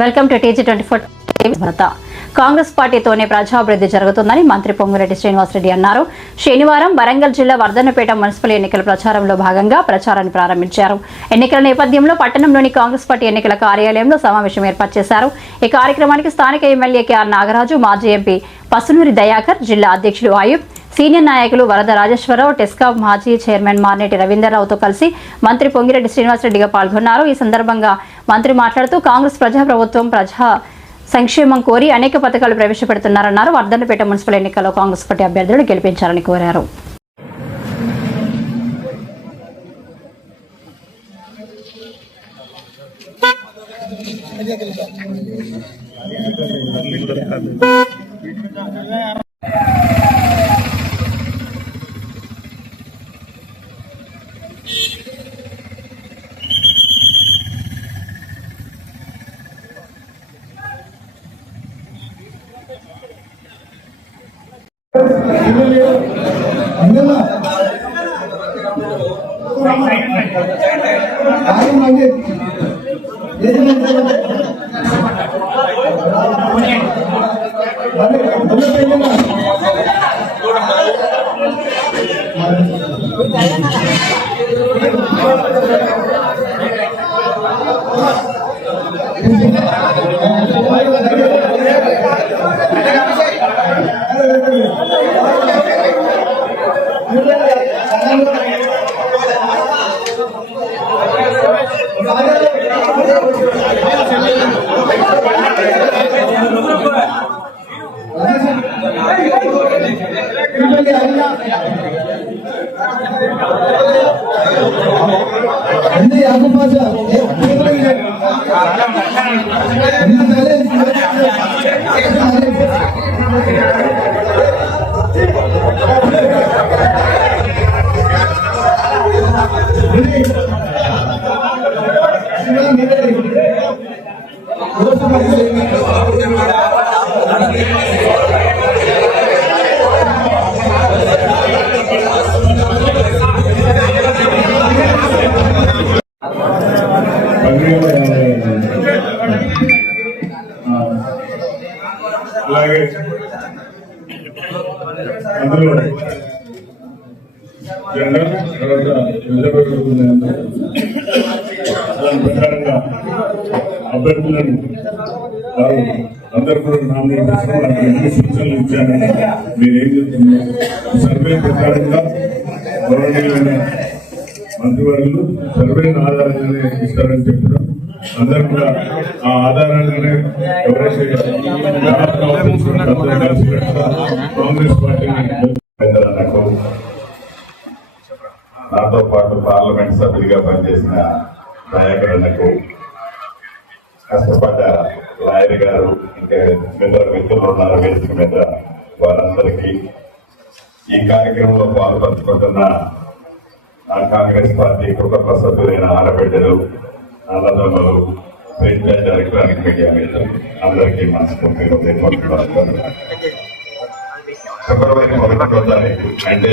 Welcome to TG24 Congress పార్టీతోనే ప్రజాభివృద్ధి జరుగుతుందని మంత్రి పొంగులేటి శ్రీనివాసరెడ్డి అన్నారు. శనివారం వరంగల్ జిల్లా వర్ధన్నపేట మున్సిపల్ ఎన్నికల ప్రచారంలో భాగంగా ప్రచారాన్ని ప్రారంభించారు. ఎన్నికల నేపథ్యంలో పట్టణంలోని కాంగ్రెస్ పార్టీ ఎన్నికల కార్యాలయంలో సమావేశం ఏర్పాటు చేశారు. ఈ కార్యక్రమానికి స్థానిక ఎమ్మెల్యే KR నాగరాజు, మాజీ ఎంపీ పసునూరి దయాకర్, జిల్లా అధ్యక్షులు ఆయుబ్, సీనియర్ నాయకులు వరద రాజేశ్వరరావు, టెస్కా మాజీ చైర్మన్ మార్నేటి రవీందర్రావుతో కలిసి మంత్రి పొంగిరెడ్డి శ్రీనివాసరెడ్డిగా పాల్గొన్నారు. ఈ సందర్భంగా మంత్రి మాట్లాడుతూ కాంగ్రెస్ ప్రజాప్రభుత్వం ప్రజా సంక్షేమం కోరి అనేక పథకాలు ప్రవేశపెడుతున్నారన్నారు. వర్ధన్నపేట మున్సిపల్ ఎన్నికల్లో కాంగ్రెస్ పార్టీ అభ్యర్థులను గెలిపించాలని కోరారు. అలాగే అందులో జనరల్ దాని ప్రకారంగా అభ్యర్థులను వారు అందరూ కూడా నామినేషన్ ఎన్ని సూచనలు ఇచ్చారని నేనేం చెప్తున్నాను. సర్వే ప్రకారంగా గౌరవనీయులైన మంత్రివర్యులు సర్వేను ఆధారంగానే ఇస్తారని చెప్తున్నాం. అందరూ కూడా ఆ ఆధారంగానే ఎవరైతే కాంగ్రెస్ పార్టీని నాతో పాటు పార్లమెంట్ సభ్యుడిగా పనిచేసిన నాయకులకు, కష్టపడ్డ లాయర్ గారు, ఇంకా మిత్రులు ఉన్నారు వేదిక మీద, వారందరికీ ఈ కార్యక్రమంలో పాల్పంచుకుంటున్న ఆ కాంగ్రెస్ పార్టీ కుటుంబ సభ్యులైన ఆడబిడ్డలు, అన్నదమ్ములు, ప్రింట్ అండ్ ఎలక్ట్రానిక్ మీడియా మీద అందరికీ మనస్ఫూర్తిగా ఫిబ్రవరి 1వ తారీఖు అంటే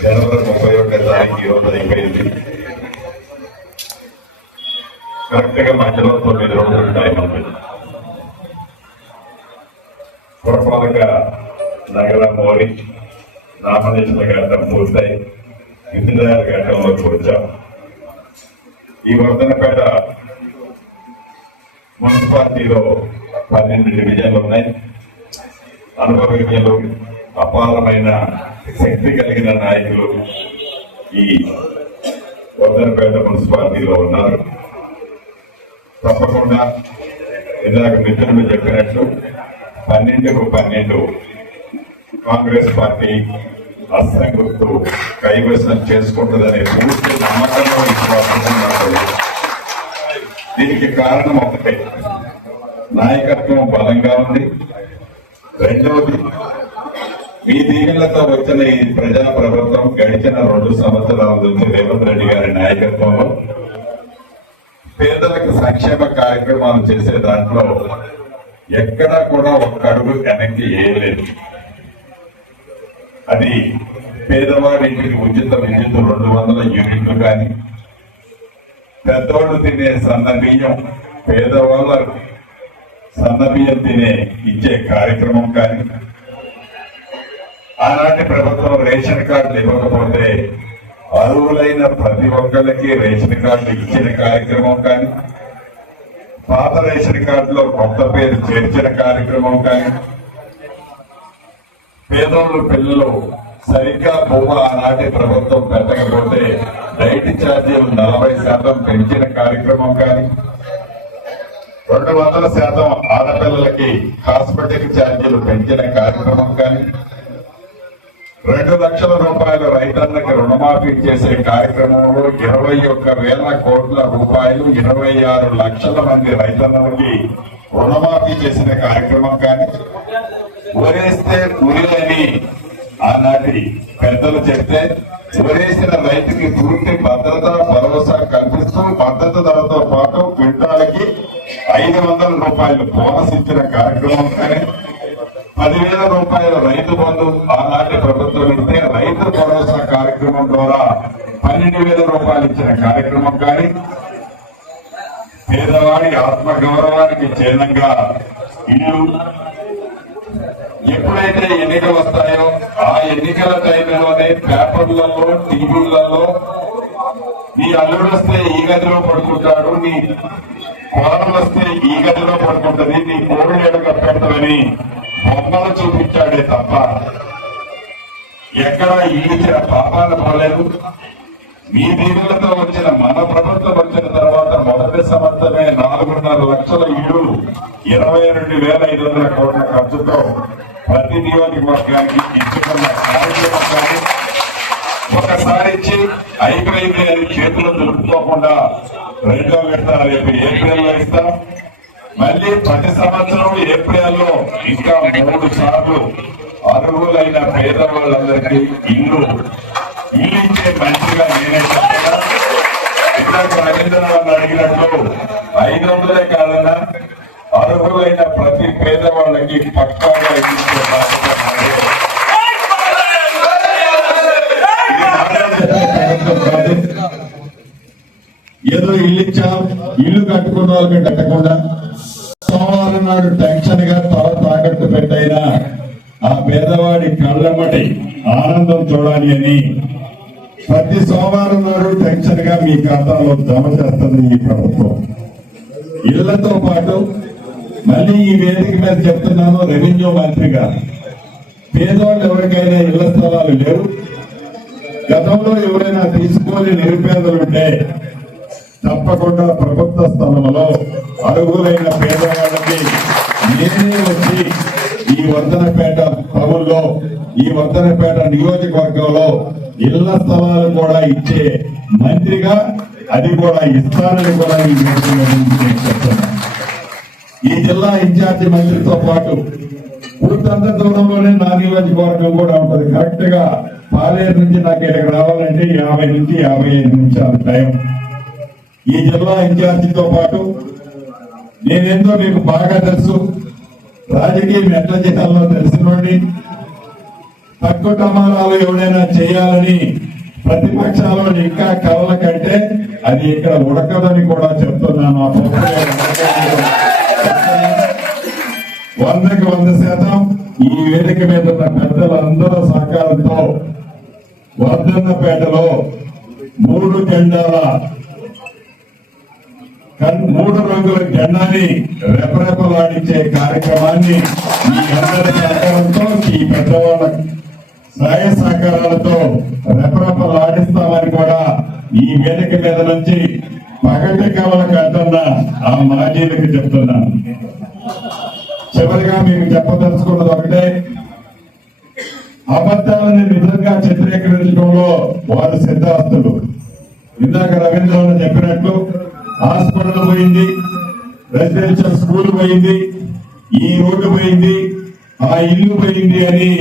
జనవరి 31వ తారీఖు ఈ రోజు అయిపోయింది. కరెక్ట్ గా మధ్యలో 9 రోజులు టైం ఉంది. పురపాలక నగర మోడీ నామినేషన్ల ఘట్టం పూర్తయి విద్యుత్ ఘట్టంలోకి వచ్చాం. ఈ వర్ధన్నపేట మున్సిపాలిటీలో 12 డివిజన్లు ఉన్నాయి. అనుభవజ్ఞులు, అపారమైన శక్తి కలిగిన నాయకులు ఈ వర్ధన్నపేట మున్సిపాలిటీలో ఉన్నారు. తప్పకుండా ఇందాక మిత్రులు చెప్పినట్టు 12కు 12 కాంగ్రెస్ పార్టీ అస్సాం గుర్తు కైవసం చేసుకుంటుందనే పూర్తి నమ్మకంలో విశ్వాసం. దీనికి కారణం ఒకటే, నాయకత్వం బలంగా ఉంది. రెండవది, మీ దీవెనలతో వచ్చిన ఈ ప్రజా ప్రభుత్వం గడిచిన 2 సంవత్సరాల నుంచి రేవంత్ రెడ్డి గారి నాయకత్వంలో పేదలకు సంక్షేమ కార్యక్రమాలు చేసే దాంట్లో ఎక్కడా కూడా ఒక్క అడుగు వెనక్కి వేయలేదు. అది పేదవాడింటికి ఉచిత విద్యుత్ 200 యూనిట్లు కానీ, పెద్దవాళ్ళు తినే సన్న బియ్యం పేదవాళ్ళ సన్నబియ్యం తినే ఇచ్చే కార్యక్రమం కానీ, ఆనాటి ప్రభుత్వం రేషన్ కార్డులు ఇవ్వకపోతే అర్హులైన ప్రతి ఒక్కరికి రేషన్ కార్డులు ఇచ్చిన కార్యక్రమం కానీ, పాత రేషన్ కార్డులో కొత్త పేరు చేర్చిన కార్యక్రమం కానీ, పేదోళ్ళు పిల్లలు సరిగ్గా బొమ్మ ఆనాటి ప్రభుత్వం పెట్టకపోతే డైట్ ఛార్జీలు 40% పెంచిన కార్యక్రమం కానీ, 200% ఆడపిల్లలకి కాస్మెటిక్ ఛార్జీలు పెంచిన కార్యక్రమం కానీ, 2 లక్షల రూపాయలు రైతన్నకి రుణమాఫీ చేసే కార్యక్రమంలో 21,000 కోట్ల రూపాయలు 26 లక్షల మంది రైతన్నలకి రుణమాఫీ చేసిన కార్యక్రమం కానీ, ఒరేస్తే ఉరిలని ఆనాటి పెద్దలు చెప్తే ఒరేసిన రైతుకి పూర్తి భద్రత భరోసా కల్పిస్తూ మద్దతు ధరతో పాటు క్వింటాలకి 500 రూపాయలు బోనస్ ఇచ్చిన కార్యక్రమం కానీ, 10,000 రూపాయల రైతు బంధు ఆనాటి ప్రభుత్వం ఇస్తే రైతు భరోసా కార్యక్రమం ద్వారా 12,000 రూపాయలు ఇచ్చిన కార్యక్రమం కానీ, పేదవాడి ఆత్మగౌరవానికి చిహ్నంగా ఇల్లు ఎప్పుడైతే ఎన్నికలు వస్తాయో ఆ ఎన్నికల టైంలోనే పేపర్లలో టీవీలలో నీ అల్లుడు వస్తే ఈ గదిలో పడుకుంటాడు, నీ కోడలు వస్తే ఈ గదిలో పడుకుంటది, నీ కోడి ఎడగ పెడతామని బొమ్మలు చూపించాడే తప్ప ఎక్కడ ఇచ్చిన పాపాలు పోలేదు. మీ దీవులతో వచ్చిన మన ప్రభుత్వం వచ్చిన తర్వాత మొదటి సంవత్సరమే 4.5 లక్షల ఇళ్లు 22,500 కోట్ల ఖర్చుతో ప్రతి నియోజకవర్గానికి ఇచ్చుకున్న కార్యక్రమాన్ని ఒకసారి ఇచ్చి అయిపోయింది అని చేతులు దులుపుకోకుండా 2వ విడత రేపు ఏప్రిల్లో ఇస్తాం. మళ్ళీ ప్రతి సంవత్సరం ఏప్రిల్లో ఇంకా 3 సార్లు అర్హులైన పేదవాళ్ళందరికీ ఇల్లు ఇచ్చే మంచిగా నేనే చెప్తున్నా. ఇందాక రవీంద్రనాథ్ అడిగినట్లు 500 కాదన్నా అర్హులైన ప్రతి పేదవాళ్ళకి పక్కాగా ఇచ్చే ఏదో ఇల్లు ఇచ్చాం ఇల్లు కట్టుకున్న వాళ్ళకి కట్టకుండా సోమవారం నాడు టెన్షన్ గా తల తాకట్టు పెట్టైనా ఆ పేదవాడి కళ్ళమ్మటి ఆనందం చూడాలి అని ప్రతి సోమవారం నాడు టెన్షన్ గా మీ ఖాతాలో జమ చేస్తుంది ఈ ప్రభుత్వం. ఇళ్లతో పాటు మళ్ళీ ఈ వేదిక మీద చెప్తున్నాను, రెవెన్యూ మంత్రిగా పేదవాళ్ళు ఎవరికైనా ఇళ్ల స్థలాలు లేవు, గతంలో ఎవరైనా తీసుకోని నిరుపేదలుంటే తప్పకుండా ప్రభుత్వ స్థలంలో అర్హులైన పేదవాళ్ళకి నేనే వచ్చి ఈ వర్ధనపేట టౌన్లో ఈ వర్ధనపేట నియోజకవర్గంలో ఇళ్ల స్థలాలు కూడా ఇచ్చే మంత్రిగా అది కూడా ఇస్తానని కూడా ఈ చెప్తున్నా. ఈ జిల్లా ఇన్ఛార్జి మంత్రితో పాటు పూర్తంత దూరంలోనే నా నియోజకవర్గం కూడా ఉంటుంది. కరెక్ట్ గా పాలేరు నుంచి నాకు ఇక్కడికి రావాలంటే 50 నుంచి 55 నిమిషాల టైం. ఈ జిల్లా ఇన్ఛార్జితో పాటు నేనేందో మీకు బాగా తెలుసు, రాజకీయం ఎట్లా చేయాలో తెలిసినోడిని, తక్కువ టమారాలు ఎవరైనా చేయాలని ప్రతిపక్షాలు ఇంకా కవల కంటే అది ఇక్కడ ఉడకదని కూడా చెప్తున్నాను. 100కి 100% ఈ వేదిక మీద ఉన్న పెద్దలందరూ సహకారంతో వర్ధన్నపేటలో 3 జెండాల 3 రంగుల జెండాని రెపరెపలాడించే కార్యక్రమాన్ని మీ అందరి సహకారంతో ఈ పెద్దవాళ్ళ సహాయ సహకారాలతో రెపరెపలాడిస్తామని కూడా ఈ వేదిక మీద నుంచి పగటి కవలకు అంటున్న ఆ మాజీలకు చెప్తున్నాను. చివరిగా మీకు చెప్పదలుచుకున్నది ఒకటే, అబద్ధాలను నిజంగా చిత్రీకరించడంలో వారు సిద్ధాస్తులు. ఇందాక రవీంద్రనాథ్ చెప్పినట్లు హాస్పిటల్ పోయింది, రెసిడెన్షియల్ స్కూల్ పోయింది, ఈ రోడ్డు పోయింది, ఆ ఇల్లు పోయింది అని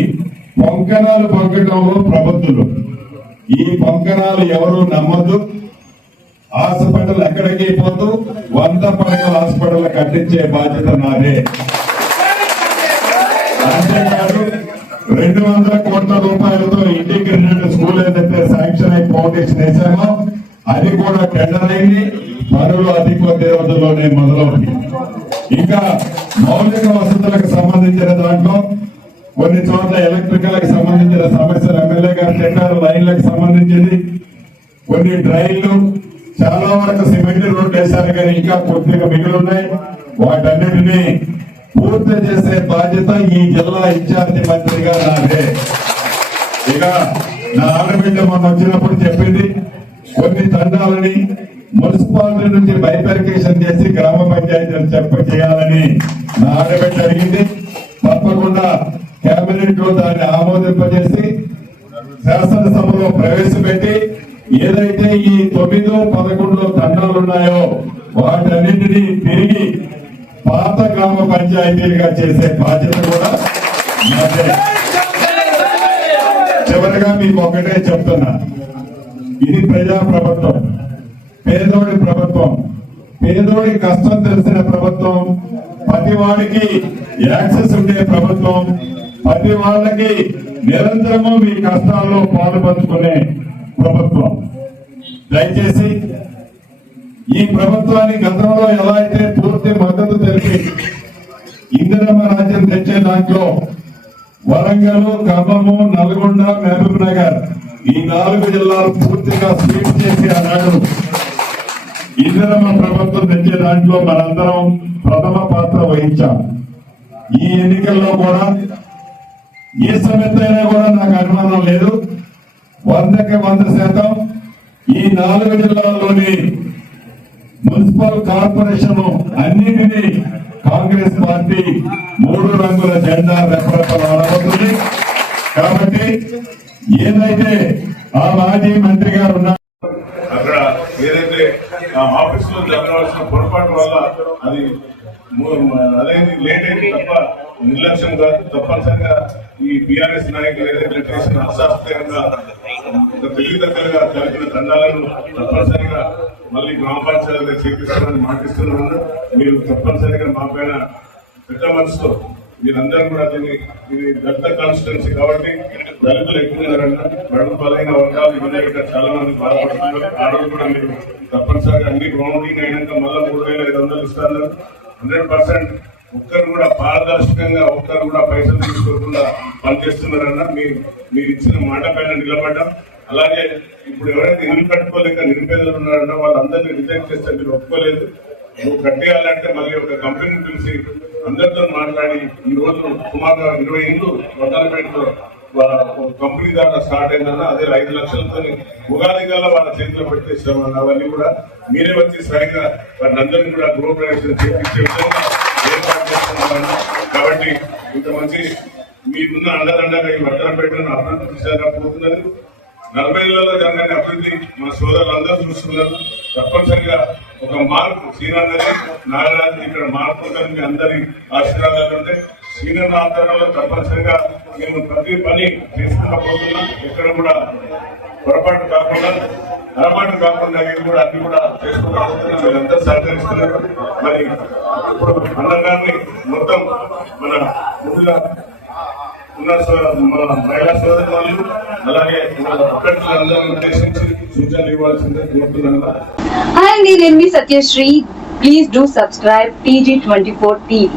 పొంకనాలు పొంకటంలో ప్రబుద్ధులు. ఈ పొంకనాలు ఎవరు నమ్మద్దు. హాస్పిటల్ ఎక్కడికి పోతూ 100 పడకల హాస్పిటల్ కట్టించే బాధ్యత నాదే. అంతేకాదు 200 కోట్ల రూపాయలతో ఇంటిగ్రేటెడ్ స్కూల్ ఏదైతే శాంక్షన్ అయి ఫౌండేషన్ వేశామో అది కూడా టెండర్ అయింది. పనులు అతి కొద్ది రోజుల్లోనే మొదలవుతుంది. ఇంకా మౌలిక వసతులకు సంబంధించిన దాంట్లో కొన్ని చోట్ల ఎలక్ట్రికల్ కి సంబంధించిన సమస్యలు ఎమ్మెల్యే గారు చెప్పారు. లైన్లకు సంబంధించింది కొన్ని డ్రైన్లు చాలా వరకు సిమెంట్ రోడ్లు వేశారు, కానీ ఇంకా కొద్దిగా మిగిలి ఉన్నాయి. వాటన్నిటినీ పూర్తి చేసే బాధ్యత ఈ జిల్లా ఇన్ఛార్జి మంత్రిగా నాదే. ఇక నా ఆడబిడ్డ మొన్న వచ్చినప్పుడు చెప్పింది, కొన్ని తండాలని మున్సిపాలిటీ నుంచి బైఫర్కేషన్ చేసి గ్రామ పంచాయతీలు చేయాలని నా ఆడబిడ్డ అడిగింది. తప్పకుండా కేబినెట్ లో దాన్ని ఆమోదింపజేసి శాసనసభలో ప్రవేశపెట్టి ఏదైతే ఈ 9, 11 తండాలు ఉన్నాయో వాటన్నింటినీ తిరిగి పాత గ్రామ పంచాయతీలుగా చేసే బాధ్యత కూడా నాదే. చివరిగా మీకు ఒకటే చెప్తున్నా, ఇది ప్రజా ప్రభుత్వం, పేదోడి ప్రభుత్వం, పేదోడి కష్టం తెలిసిన ప్రభుత్వం, ప్రతి వాడికి యాక్సెస్ ఉండే ప్రభుత్వం, ప్రతి వాళ్ళకి నిరంతరము మీ కష్టాల్లో పాలుపంచుకునే ప్రభుత్వం. దయచేసి ఈ ప్రభుత్వాన్ని గతంలో ఎలా అయితే పూర్తి మద్దతు తెలిపి ఇందిరమ్మ రాజ్యం తెచ్చే దాంట్లో వరంగల్, ఖమ్మము, నల్గొండ, మహబూబ్ నగర్ ఈ 4 జిల్లాలు పూర్తిగా స్వీప్ చేసి ఆనాడు ఇందిరమ్మ ప్రభుత్వం తెచ్చే దాంట్లో మనందరం ప్రథమ పాత్ర వహించాం. ఈ ఎన్నికల్లో కూడా ఏ సమయత్తైనా కూడా నాకు అనుమానం లేదు, 100కి 100% ఈ 4 జిల్లాల్లోని మున్సిపల్ కార్పొరేషన్ అన్నిటినీ కాంగ్రెస్ పార్టీ 3 రంగుల జెండా రెపరెపలాడబోతుంది. కాబట్టి ఏదైతే ఆ మాజీ మంత్రి గారు ఉన్నారు అక్కడ ఏదైతే ఆఫీస్ లో జరగవలసిన పొరపాటు వల్ల అది అదేంటి లేట్ అయింది తప్ప నిర్లక్ష్యంగా తప్పనిసరిగా ఈ బీఆర్ఎస్ నాయకులు ఏదైతే చేసిన అశాస్త్రీయంగా పెళ్లి దగ్గరగా జరిగిన దండాలను తప్పనిసరిగా మళ్ళీ గ్రామ పంచాయతీగా చేపిస్తామని మాటిస్తున్నాను. మీరు తప్పనిసరిగా మా పైన పెద్ద మనసుతో మీరందరూ కూడా దీన్ని ఇది దళిత కాన్స్టిట్యున్సీ కాబట్టి దళితులు ఎక్కున్నారన్న బడుగు బలైన వర్గాలు ఇక్కడ చాలా మంది బాధపడుతున్నారు. ఆడలు కూడా మీరు తప్పనిసరిగా అన్ని గ్రౌండింగ్ అయినాక మళ్ళీ 3,500 ఇస్తారు. 100% ఒక్కరు కూడా పారదర్శకంగా ఒక్కరు కూడా పైసలు తీసుకోకుండా పనిచేస్తున్నారన్న మీరు ఇచ్చిన మాట పైన నిలబడ్డాం. అలాగే ఇప్పుడు ఎవరైతే ఇల్లు కట్టుకోలేక నిరుపేదలు ఉన్నారన్న వాళ్ళందరినీ రిజెక్ట్ చేస్తే మీరు ఒప్పుకోలేదు. నువ్వు కట్టేయాలంటే మళ్ళీ ఒక కంపెనీ పిలిచి అందరితో మాట్లాడి ఈ రోజు సుమారుగా 20 ఇళ్ళు వడ్డాలపేటలో కంపెనీ ద్వారా స్టార్ట్ అయిందన్న. అదే 5 లక్షలతో ఉగాది కల్లా వాళ్ళ చేతిలో పెట్టేస్తామన్న. అవన్నీ కూడా మీరే వచ్చి స్వయంగా వాటిని కూడా గృహప్రవేశం చేపించే విధంగా ఏర్పాటు చేస్తున్నామన్న. కాబట్టి ఇంత మంచి మీకున్న అండదండగా ఈ వడ్డాలపేటను అభివృద్ధి దిశగా పోతున్నది. 40 ఏళ్లలో జరగని అభివృద్ధి మా సోదరులందరూ చూస్తున్నారు. తప్పనిసరిగా ఒక మార్పు శ్రీనాథ్ నాగరాజు ఇక్కడ మార్పు ఉంటుంది. మీ అందరి ఆశీర్వాదాలు ఉంటే శ్రీనాథ్ ఆధ్వర్యంలో తప్పనిసరిగా మేము ప్రతి పని చేసుకుంటూ పోతున్నాం. ఎక్కడ కూడా పొరపాటు కాకుండా ఇది కూడా అన్ని కూడా చేసుకుంటూ పోతున్నాం. మీరంతా సహకరిస్తున్నారు. మరి ఇప్పుడు అన్నగారిని మొత్తం మన ముందుగా ఉన్న మహిళా సోదరులు అలాగే అభ్యర్థులందరినీ ఉద్దేశించి సూచనలు ఇవ్వాల్సిందే కోరుతున్నాను. Hi, నేను మీ Satyasri. Please do subscribe TG24 TV.